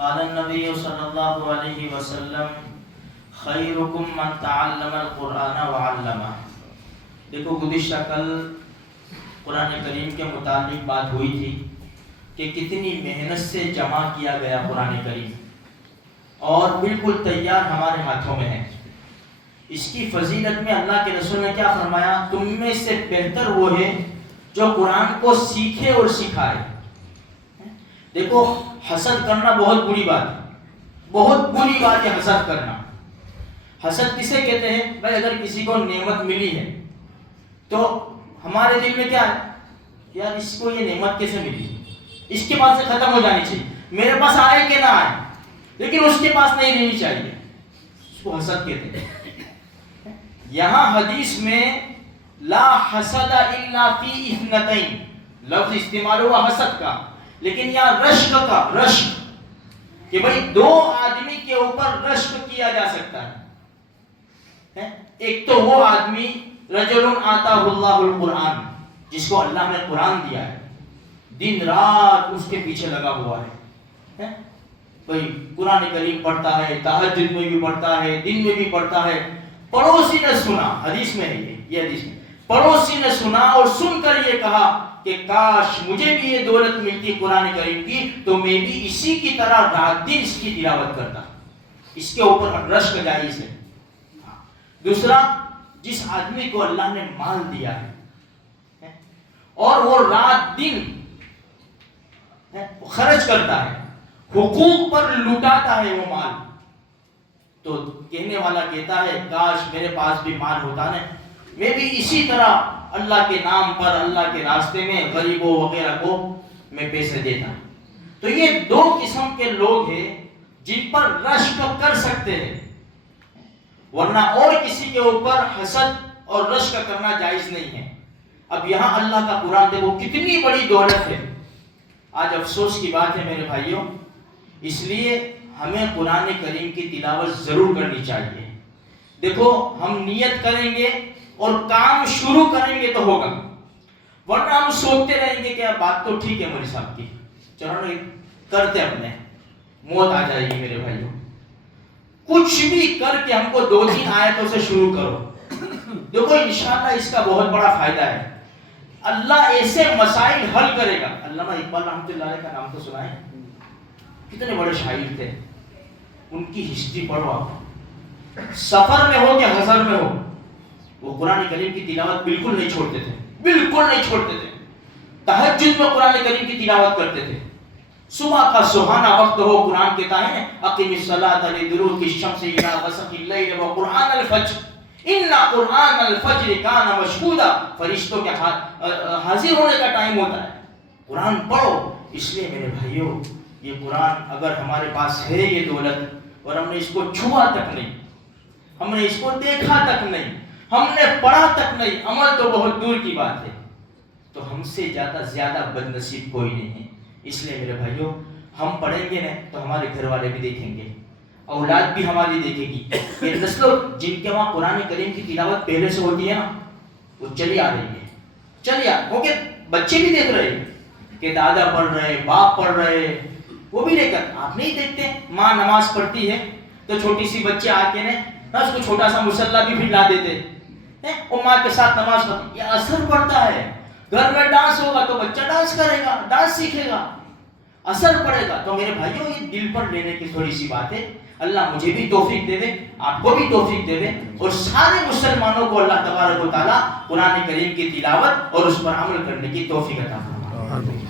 قال النبی صلی اللہ علیہ وسلم خیرکم من تعلم القرآن وعلمہ. دیکھو گزشتہ کل قرآن کریم کے متعلق بات ہوئی تھی کہ کتنی محنت سے جمع کیا گیا قرآن کریم اور بالکل تیار ہمارے ہاتھوں میں ہے. اس کی فضیلت میں اللہ کے رسول نے کیا فرمایا؟ تم میں سے بہتر وہ ہے جو قرآن کو سیکھے اور سکھائے. دیکھو حسد کرنا بہت بری بات ہے، بہت بری بات ہے حسد کرنا. حسد کسے کہتے ہیں؟ بھائی اگر کسی کو نعمت ملی ہے تو ہمارے دل میں کیا ہے؟ یار اس کو یہ نعمت کیسے ملی؟ اس کے پاس سے ختم ہو جانی چاہیے. میرے پاس آئے کہ نہ آئے لیکن اس کے پاس نہیں رہنی چاہیے. اس کو حسد کہتے ہیں. یہاں حدیث میں لا حسد الا فی اثنتین لفظ استعمال ہوا حسد کا، لیکن یہاں رشک کا، رشک کہ بھئی دو آدمی کے اوپر رشک کیا جا سکتا ہے. ایک تو وہ آدمی رجل آتاہ اللہ القرآن، جس کو اللہ نے قرآن دیا ہے، دن رات اس کے پیچھے لگا ہوا ہے. بھئی قرآن کریم پڑھتا ہے، تہجد میں بھی پڑھتا ہے، دن میں بھی پڑھتا ہے. پڑوسی نے سنا، حدیث میں ہے یہ حدیث میں، پڑوسی نے سنا اور سن کر یہ کہا کہ کاش مجھے بھی یہ دولت ملتی قرآن کریم کی تو میں بھی اسی کی طرح رات دن اس کی تلاوت کرتا. اس کے اوپر رشک جائز ہے. دوسرا، جس آدمی کو اللہ نے مال دیا ہے اور وہ رات دن خرچ کرتا ہے، حقوق پر لوٹاتا ہے وہ مال، تو کہنے والا کہتا ہے کاش میرے پاس بھی مال ہوتا نا، میں بھی اسی طرح اللہ کے نام پر، اللہ کے راستے میں غریبوں وغیرہ کو میں پیسے دیتا. تو یہ دو قسم کے لوگ ہیں جن پر رشک کر سکتے ہیں، ورنہ اور کسی کے اوپر حسد اور رشک کرنا جائز نہیں ہے. اب یہاں اللہ کا قرآن دیکھو کتنی بڑی دولت ہے. آج افسوس کی بات ہے میرے بھائیوں، اس لیے ہمیں قرآن کریم کی تلاوت ضرور کرنی چاہیے. دیکھو ہم نیت کریں گے اور کام شروع کریں گے تو ہوگا، ورنہ ہم سوچتے رہیں گے کہ بات تو ٹھیک ہے مولی صاحب کی، چلو نہیں کرتے، اپنے موت آ جائے گی. میرے بھائیوں کچھ بھی کر کے ہم کو 2-3 آیتوں سے شروع کرو. دیکھو انشاءاللہ اس کا بہت بڑا فائدہ ہے. اللہ ایسے مسائل حل کرے گا. علامہ اقبال رحمۃ اللہ علیہ کا نام تو سنا ہے، کتنے بڑے شاعر تھے. ان کی ہسٹری پڑھو آپ، سفر میں ہو یا حضر میں ہو وہ قرآن کریم کی تلاوت بالکل نہیں چھوڑتے تھے، بالکل نہیں چھوڑتے تھے. تہجد میں قرآن کریم کی تلاوت کرتے تھے. صبح کا سہانا وقت ہو، قرآن کہتا ہے اقم الصلاۃ لدلوک الشمس الی غسق اللیل وقرآن الفجر ان قرآن الفجر کان مشہودا. فرشتوں کے حاضر ہونے کا ٹائم ہوتا ہے، قرآن پڑھو. اس لیے میرے بھائیوں یہ قرآن اگر ہمارے پاس ہے یہ دولت اور ہم نے اس کو چھوا تک نہیں، ہم نے اس کو دیکھا تک نہیں، ہم نے پڑھا تک نہیں، عمل تو بہت دور کی بات ہے، تو ہم سے زیادہ بد نصیب کوئی نہیں ہے. اس لیے میرے بھائیوں ہم پڑھیں گے نا تو ہمارے گھر والے بھی دیکھیں گے، اولاد بھی ہماری دیکھے گی. یہ نسلوں جن کے وہاں قرآن کریم کی تلاوت پہلے سے ہوتی ہے نا وہ چلی آ رہی ہے، چلی آ کیونکہ بچے بھی دیکھ رہے ہیں کہ دادا پڑھ رہے، باپ پڑھ رہے، وہ بھی لے کر. آپ نہیں دیکھتے ماں نماز پڑھتی ہے تو چھوٹی سی بچے آ کے نا اس کو چھوٹا سا مصلی بھی لا دیتے، وہ ماں کے ساتھ نماز پڑھتی. یہ اثر پڑتا ہے. گھر میں ڈانس ہوگا تو بچہ ڈانس کرے گا، ڈانس سیکھے گا، اثر پڑے گا. تو میرے بھائیوں یہ دل پر لینے کی تھوڑی سی بات ہے. اللہ مجھے بھی توفیق دے دے، آپ کو بھی توفیق دے دے، اور سارے مسلمانوں کو اللہ تبارک و تعالیٰ قرآن کریم کی تلاوت اور اس پر عمل کرنے کی توفیق عطا فرمائے.